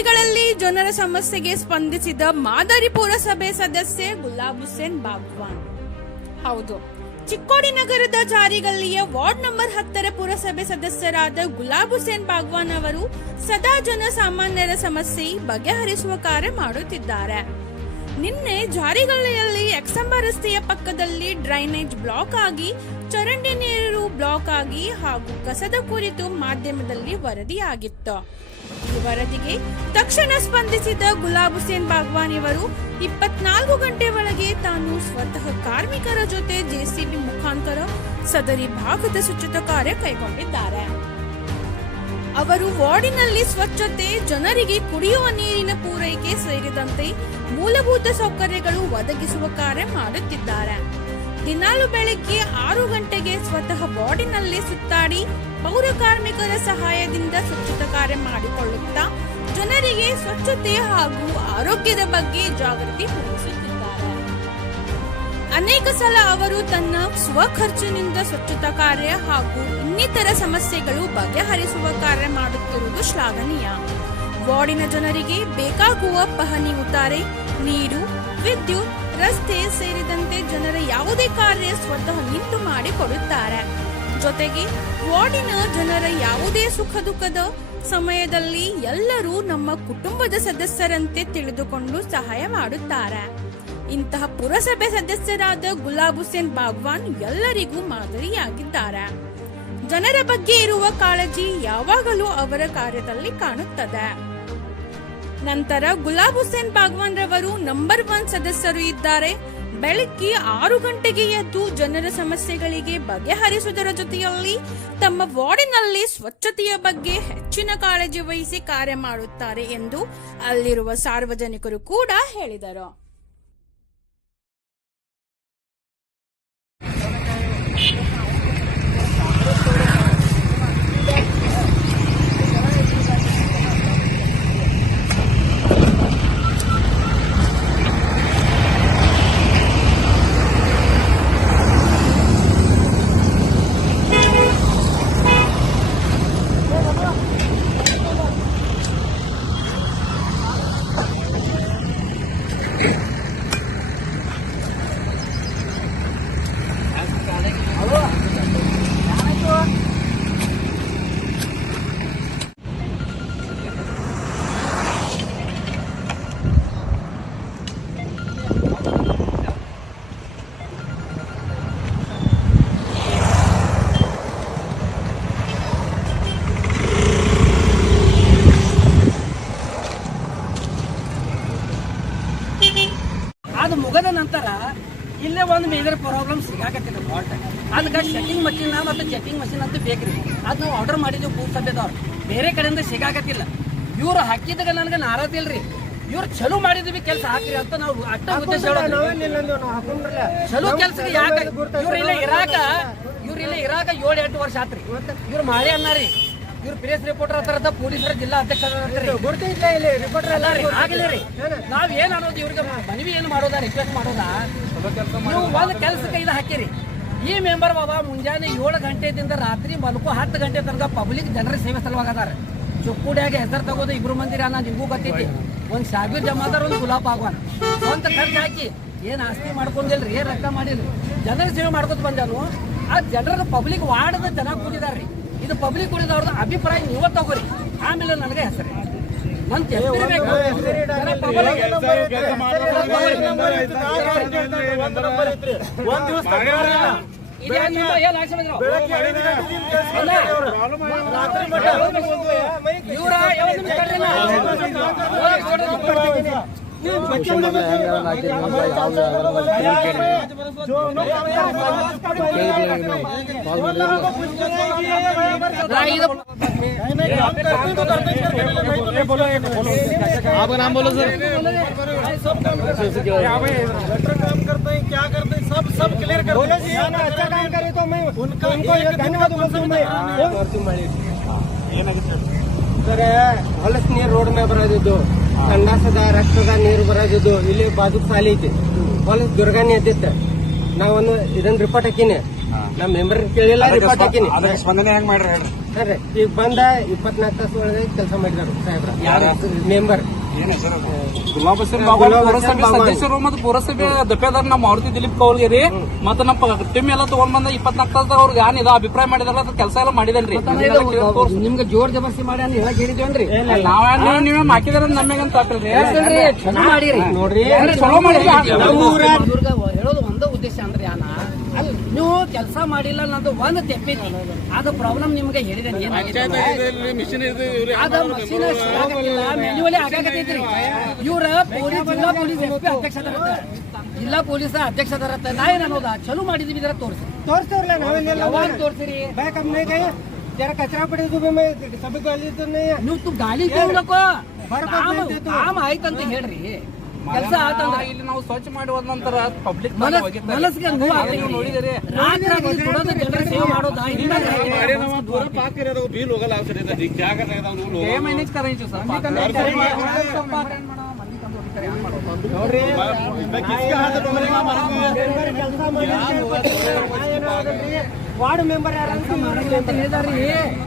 ಜಾರಿಗಳಲ್ಲಿ ಜನರ ಸಮಸ್ಯೆಗೆ ಸ್ಪಂದಿಸಿದ ಮಾದರಿ ಪುರಸಭೆ ಸದಸ್ಯೆ ಗುಲಾಬ್ ಹುಸೇನ್ ಬಾಗ್ವಾನ್. ಹೌದು. ಚಿಕ್ಕೋಡಿ ನಗರದ ಜಾರಿಗಲ್ಲಿಯ ವಾರ್ಡ್ ನಂಬರ್ ಹತ್ತರ ಪುರಸಭೆ ಸದಸ್ಯರಾದ ಗುಲಾಬ್ ಹುಸೇನ್ ಬಾಗ್ವಾನ್ ಅವರು ಸದಾ ಜನಸಾಮಾನ್ಯರ ಸಮಸ್ಯೆ ಬಗೆಹರಿಸುವ ಕಾರ್ಯ ಮಾಡುತ್ತಿದ್ದಾರೆ. ನಿನ್ನೆ ಜಾರಿಗಳ್ಳಿಯಲ್ಲಿ ಎಕ್ಸಂಬ ರಸ್ತೆಯ ಪಕ್ಕದಲ್ಲಿ ಡ್ರೈನೇಜ್ ಬ್ಲಾಕ್ ಆಗಿ, ಚರಂಡಿ ನೀರು ಬ್ಲಾಕ್ ಆಗಿ ಹಾಗೂ ಕಸದ ಕುರಿತು ಮಾಧ್ಯಮದಲ್ಲಿ ವರದಿಯಾಗಿತ್ತು. ಈ ವರದಿಗೆ ತಕ್ಷಣ ಸ್ಪಂದಿಸಿದ ಗುಲಾಬ್ ಹುಸೇನ್ ಬಾಗ್ವಾನ್ ಇವರು ಇಪ್ಪತ್ನಾಲ್ಕು ಗಂಟೆ ಒಳಗೆ ತಾನು ಸ್ವತಃ ಕಾರ್ಮಿಕರ ಜೊತೆ ಜೆಸಿಬಿ ಮುಖಾಂತರ ಸದರಿ ಭಾಗದ ಸ್ವಚ್ಛತಾ ಕಾರ್ಯ ಕೈಗೊಂಡಿದ್ದಾರೆ. ಅವರು ವಾರ್ಡಿನಲ್ಲಿ ಸ್ವಚ್ಛತೆ, ಜನರಿಗೆ ಕುಡಿಯುವ ನೀರಿನ ಪೂರೈಕೆ ಸೇರಿದಂತೆ ಮೂಲಭೂತ ಸೌಕರ್ಯಗಳು ಒದಗಿಸುವ ಕಾರ್ಯ ಮಾಡುತ್ತಿದ್ದಾರೆ. ದಿನಾಲು ಬೆಳಗ್ಗೆ ಆರು ಗಂಟೆಗೆ ಸ್ವತಃ ವಾರ್ಡಿನಲ್ಲಿ ಸುತ್ತಾಡಿ ಪೌರ ಕಾರ್ಮಿಕರ ಸಹಾಯದಿಂದ ಸ್ವಚ್ಛತಾ ಕಾರ್ಯ ಮಾಡಿಕೊಳ್ಳುತ್ತಾ ಜನರಿಗೆ ಸ್ವಚ್ಛತೆ ಹಾಗೂ ಆರೋಗ್ಯದ ಬಗ್ಗೆ ಜಾಗೃತಿ ಮೂಡಿಸುತ್ತಿದ್ದಾರೆ ಅನೇಕ ಸಲ ಅವರು ತನ್ನ ಸ್ವಖರ್ಚಿನಿಂದ ಸ್ವಚ್ಛತಾ ಕಾರ್ಯ ಹಾಗೂ ಇನ್ನಿತರ ಸಮಸ್ಯೆಗಳು ಬಗೆಹರಿಸುವ ಕಾರ್ಯ ಮಾಡುತ್ತಿರುವುದು ಶ್ಲಾಘನೀಯ. ವಾರ್ಡಿನ ಜನರಿಗೆ ಬೇಕಾಗುವ ಪಹಣಿ ಉತ್ತಾರೆ ನೀರು, ವಿದ್ಯುತ್, ರಸ್ತೆ ಸೇರಿದಂತೆ ಜನರ ಯಾವುದೇ ಕಾರ್ಯ ಸ್ವತಃ ನಿಂತು ಮಾಡಿಕೊಡುತ್ತಾರೆ ಜೊತೆಗೆ ವಾರ್ಡಿನ ಜನರ ಯಾವುದೇ ಸುಖ ದುಃಖದ ಸಮಯದಲ್ಲಿ ಎಲ್ಲರೂ ನಮ್ಮ ಕುಟುಂಬದ ಸದಸ್ಯರಂತೆ ತಿಳಿದುಕೊಂಡು ಸಹಾಯ ಮಾಡುತ್ತಾರೆ. ಇಂತಹ ಪುರಸಭೆ ಸದಸ್ಯರಾದ ಗುಲಾಬ್ ಹುಸೇನ್ ಬಾಗ್ವಾನ್ ಎಲ್ಲರಿಗೂ ಮಾದರಿಯಾಗಿದ್ದಾರೆ. ಜನರ ಬಗ್ಗೆ ಇರುವ ಕಾಳಜಿ ಯಾವಾಗಲೂ ಅವರ ಕಾರ್ಯದಲ್ಲಿ ಕಾಣುತ್ತದೆ. ನಂತರ ಗುಲಾಬ್ ಹುಸೇನ್ ಬಾಗ್ವಾನ್ ರವರು ನಂಬರ್ ಒನ್ ಸದಸ್ಯರು ಇದ್ದಾರೆ. ಬೆಳಗ್ಗೆ ಆರು ಗಂಟೆಗೆ ಎದ್ದು ಜನರ ಸಮಸ್ಯೆಗಳಿಗೆ ಬಗೆಹರಿಸುವುದರ ಜೊತೆಯಲ್ಲಿ ತಮ್ಮ ವಾರ್ಡಿನಲ್ಲಿ ಸ್ವಚ್ಛತೆಯ ಬಗ್ಗೆ ಹೆಚ್ಚಿನ ಕಾಳಜಿ ವಹಿಸಿ ಕಾರ್ಯ ಮಾಡುತ್ತಾರೆ ಎಂದು ಅಲ್ಲಿರುವ ಸಾರ್ವಜನಿಕರು ಕೂಡ ಹೇಳಿದರು ಅದು ಮುಗದ ನಂತರ ಇಲ್ಲೇ ಒಂದು ಮೇಜರ್ ಪ್ರಾಬ್ಲಮ್ ಸಿಗಾಕತ್ತಿಲ್ಲ ಬಾಟ್ ಅದಕ್ಕೆ ಚೆಕಿಂಗ್ ಮಷಿನ್ ಮತ್ತು ಚೆಟ್ಟಿಂಗ್ ಮಷಿನ್ ಅಂತ ಬೇಕ್ರಿ. ಅದು ನಾವು ಆರ್ಡರ್ ಮಾಡಿದ್ವಿ ಭೂ ಸಭೆದವ್ರು. ಬೇರೆ ಕಡೆಯಿಂದ ಸಿಗಾಕತ್ತಿಲ್ಲ. ಇವ್ರು ಹಾಕಿದಾಗ ನನಗೆ ನಾರಾಜ್ ರೀ ಇವ್ರು ಚಲೋ ಮಾಡಿದ್ವಿ ಕೆಲಸ ಹಾಕ್ರಿ ಅಂತ ನಾವು ಅಟ್ಟ ಉದ್ದೇಶ. ಚಲೋ ಕೆಲಸ ಯಾಕೆ ಇವ್ರು ಇಲ್ಲ ಇರಾಕ ಇವ್ರು ಇಲ್ಲ ಇರಾಕ ಏಳು ಎಂಟು ವರ್ಷ ಆತ್ರಿ. ಇವ್ರು ಮಾಳಿ ಅನ್ನಾರಿ. ಇವ್ರು ಪ್ರೇಸ್ ರಿಪೋರ್ಟರ್ ಹತ್ರ ಪೊಲೀಸರ ಜಿಲ್ಲಾ ಅಧ್ಯಕ್ಷ ಆಗಿಲ್ಲ ರೀ. ನಾವ್ ಏನ್ ಅನ್ನೋದು ಇವ್ರಿಗೆ ಮನವಿ ಏನು ಮಾಡೋದಾ ರಿಕ್ವೆಸ್ಟ್ ಮಾಡೋದಾ? ನೀವು ಒಂದು ಕೆಲ್ಸಕ್ಕೆ ಇದು ಹಾಕಿರಿ. ಈ ಮೆಂಬರ್ ಬಾಬಾ ಮುಂಜಾನೆ ಏಳು ಗಂಟೆದಿಂದ ರಾತ್ರಿ ಮಲ್ಕೋ ಹತ್ತು ಗಂಟೆ ತನಕ ಪಬ್ಲಿಕ್ ಜನರ ಸೇವೆ ಸಲುವಾಗಿ ಅದಾರ ಚುಕ್ಕುಡಿಯಾಗ ಹೆಸರು ತಗೋದು ಇಬ್ರು ಮಂದಿರ ನಾ ನಿಮಗೂ ಗೊತ್ತೈತಿ. ಒಂದ್ ಶಾಬೀರ್ ಜಮಾದಾರ್ ಒಂದು ಗುಲಾಬ್ ಸ್ವಂತ ಖರ್ಚು ಹಾಕಿ ಏನ್ ಆಸ್ತಿ ಮಾಡ್ಕೊಂಡಿಲ್ರಿ ಏನ್ ರೊಕ್ಕ ಮಾಡಿಲ್ರಿ. ಜನರ ಸೇವೆ ಮಾಡ್ಕೊತ ಬಂದಾನು. ಆ ಜನರ ಪಬ್ಲಿಕ್ ವಾರ್ಡದ ಜನ ಕೂಡಿದಾರ್ರಿ ಇದು ಪಬ್ಲಿಕ್ ಉಳಿದವ್ರದ್ದು ಅಭಿಪ್ರಾಯ ನೀವ ತಗೋರಿ. ಆಮೇಲೆ ನನಗೆ ಹೆಸರು ಇವ್ರ ಯಾವ ನಿಮಿಷ ತಡ್ರಿ ನಾ? ಹೋಗಿ ಕೊಡ್ರಿ. ನಾ ಇದು आपका नाम बोलो सर बेटर काम करते हैं क्या करते हैं सब सब क्लियर कर बोलो जी अच्छा काम करे तो मैं उनका उनको ये धन्यवाद बोलता हूँ मैं ಸರ್ ಹೊಲಸ್ ನೀರು ರೋಡ್ ಮೇಲೆ ಬರೋದಿದ್ದು ಸಂಡಾಸದ ರಕ್ತದ ನೀರು ಬರೋದಿದ್ದು ಇಲ್ಲಿ ಬಾಜು ಸಾಲಿ ಐತಿ ಹೊಲಸ್ ದುರ್ಗಾನಿ ಎದ್ದಿತ್ತ ನಾವೊಂದು ಇದನ್ನ ರಿಪೋರ್ಟ್ ಹಾಕಿನಿ ನಮ್ಮ ಮೆಂಬರ್ ಕೇಳಿಲ್ಲ ರಿಪೋರ್ಟ್ ಹಾಕಿನಿ ಅದಕ್ಕೆ ಸ್ಪಂದನೆ ಹೆಂಗ್ ಮಾಡ್ರಿ ಹೇಳ್ರಿ ಸರ್ ಈಗ ಬಂದ ಇಪ್ಪತ್ನಾಲ್ಕು ತಾಸು ಒಳಗೆ ಕೆಲಸ ಮಾಡಿದಾರು ಸಾಹೇಬ್ರ ಯಾರು? ಮೆಂಬರ್ ಏನ್ ಹೆಸರು ಪುರಸಭೆ ಬಾಬಾ. ಸದಸ್ಯರು ಮತ್ತು ಪುರಸಭೆ ದಪ್ಪೇದಾರ ನಮ್ಮ ಮಾರುತಿ ದಿಲೀಪ್ ರೀ ಮತ್ತೆ ನಮ್ಮ ಟೀಮ್ ಎಲ್ಲ ತಗೊಂಡ್ ಬಂದ ಇಪ್ಪತ್ನಾಲ್ಕು ತಾಸ ಅವ್ರಿಗೆ ಏನ್ ಇದು ಅಭಿಪ್ರಾಯ ಮಾಡಿದಾರ ಅದ್ ಕೆಲಸ ಎಲ್ಲ ಮಾಡಿದನ್ರಿ ನಿಮ್ಗೆ ಜೋರ್ ಜಬರ್ಸಿ ಮಾಡಿ ಅಂತ ಹೇಳಕ್ ಹೇಳಿದ್ವೇನ್ರಿ ನಾವ್ ನೀವೇ ಹಾಕಿದಾರ ಚಲೋ ಮಾಡಿರಿ ನೋಡ್ರಿ ಚಲೋ ಮಾಡಿದ್ರಿ ಇವ್ರಿಗೆ ಹೇಳೋದು ಒಂದೇ ಉದ್ದೇಶ ಅಂದ್ರೆ ಯಾನ ನೀವು ಕೆಲಸ ಮಾಡಿಲ್ಲ ಅನ್ನೋದು ಒಂದು ತೆಪ್ಪಿನಿ. ಅದು ಪ್ರಾಬ್ಲಮ್ ನಿಮ್ಗೆ ಹೇಳಿದೆ. ಮ್ಯಾನ್ಯುವಲಿ ಇವ್ರ ಪೊಲೀಸ್ ಜಿಲ್ಲಾ ಪೊಲೀಸ್ ಅಧ್ಯಕ್ಷ ಪೊಲೀಸ್ ಅಧ್ಯಕ್ಷ ನಾ ಏನು ಅನ್ನೋದ? ಚಲೋ ಮಾಡಿದೀವಿ ಇದರ ತೋರಿಸಿ. ತೋರಿಸ್ತಾರಲ್ಲ ನಾವೇನೆಲ್ಲ ತೋರಿಸಿರಿ? ಕಚರಾ ಗಾಲಿ ನೀವು ಆಮ್ ಆಯ್ತಂತ ಹೇಳ್ರಿ. ಕೆಲಸ ಆತಂದ್ರೆ ಇಲ್ಲಿ ನಾವು ಸ್ವಚ್ಛ ಮಾಡಿ ನಂತರ ಪಬ್ಲಿಕ್ ಮನಸ್ಸಿಗೆ ನೋಡಿದರೆ ಬಿಲ್ ವಾರ್ಡ್ ಮೆಂಬರ್ ಯಾರು ಅಂತ